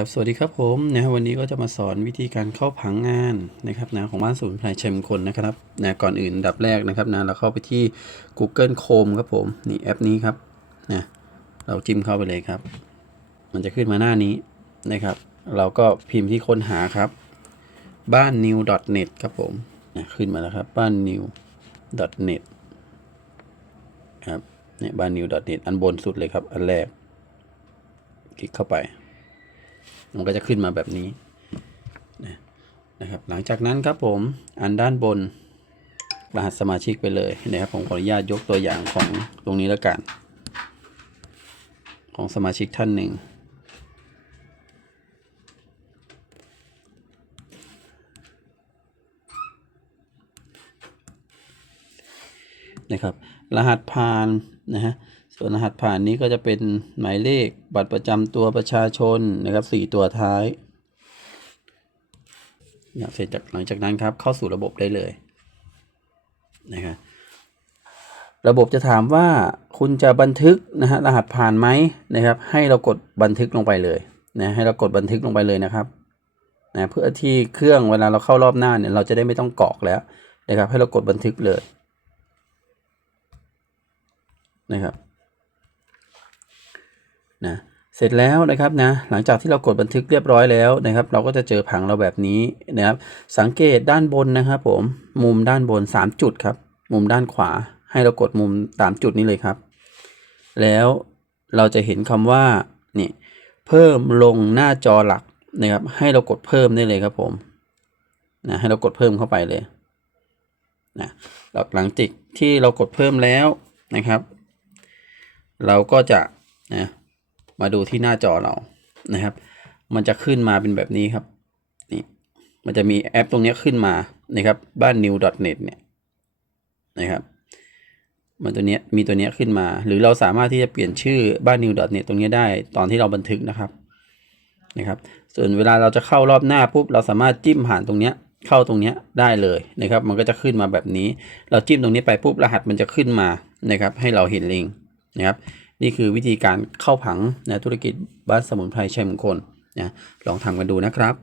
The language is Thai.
ครับสวัสดีครับผมนะวันนี้ก็จะมาสอนวิธีการเข้าผังงานนะครับนะของบ้านศูนย์ไพรชัยมคลนะครับนะก่อนอื่นอันดับแรกนะครับนะเราเข้าไปที่ Google Chrome ครับผมนี่แอปนี้ครับนะเราจิ้มเข้าไปเลยครับ มันจะขึ้นมาหน้านี้นะครับ เราก็พิมพ์ที่ค้นหาครับ บ้าน new net ครับผมนะขึ้นมาแล้วครับบ้าน new net ครับเนี่ยบ้าน new net อันบนสุดเลยครับอันแรกคลิกเข้าไป มันก็จะขึ้นมาแบบนี้นะนะครับ หลังจากนั้นครับผมอันด้านบนรหัสสมาชิกไปเลยนะครับผมขออนุญาตยกตัวอย่างของตรงนี้แล้วกัน ของสมาชิกท่านหนึ่งนะครับ รหัสผ่านนะฮะ ส่วนรหัสผ่านนี้ก็จะเป็นหมายเลขบัตรประจำตัวประชาชนนะครับสี่ตัวท้ายเนี่ยเสร็จจากหลังจากนั้นครับ เข้าสู่ระบบได้เลยนะครับระบบจะถามว่าคุณจะบันทึกนะฮะรหัสผ่านไหมนะครับ ให้เรากดบันทึกลงไปเลยนะให้เรากดบันทึกลงไปเลยนะครับนะเพื่อที่เครื่องเวลาเราเข้ารอบหน้าเนี่ยเราจะได้ไม่ต้องกรอกแล้วนะครับ ให้เรากดบันทึกเลยนะครับ นะเสร็จแล้วนะครับนะหลังจากที่เรากดบันทึกเรียบร้อยแล้วนะครับ เราก็จะเจอผังเราแบบนี้นะครับสังเกตด้านบนนะครับผมมุมด้านบน 3 จุดครับ มุมด้านขวา ให้เรากดมุมตามจุดนี้เลยครับ แล้วเราจะเห็นคำว่านี่เพิ่มลงหน้าจอหลักนะครับ ให้เรากดเพิ่มได้เลยครับผมนะให้เรากดเพิ่มเข้าไปเลยนะหลังจากที่เรากดเพิ่มแล้วนะครับ เราก็จะนะ มาดูที่หน้าจอเรานะครับ มันจะขึ้นมาเป็นแบบนี้ครับนี่มันจะมีแอปตรงนี้ขึ้นมานะครับบ้าน new.net เนี่ยนะครับมันตัวนี้มีตัวนี้ขึ้นมา หรือเราสามารถที่จะเปลี่ยนชื่อบ้าน new.net ตรงนี้ได้ตอนที่เราบันทึกนะครับนะครับ ส่วนเวลาเราจะเข้ารอบหน้าปุ๊บเราสามารถจิ้มผ่านตรงนี้เข้าตรงนี้ได้เลยนะครับ มันก็จะขึ้นมาแบบนี้ เราจิ้มตรงนี้ไปปุ๊บรหัสมันจะขึ้นมานะครับ ให้เราเห็นลิงก์นะครับ นี่คือวิธีการเข้าผังนะธุรกิจบ้านสมุนไพรชัยมงคลนะลองทำกันดูนะครับ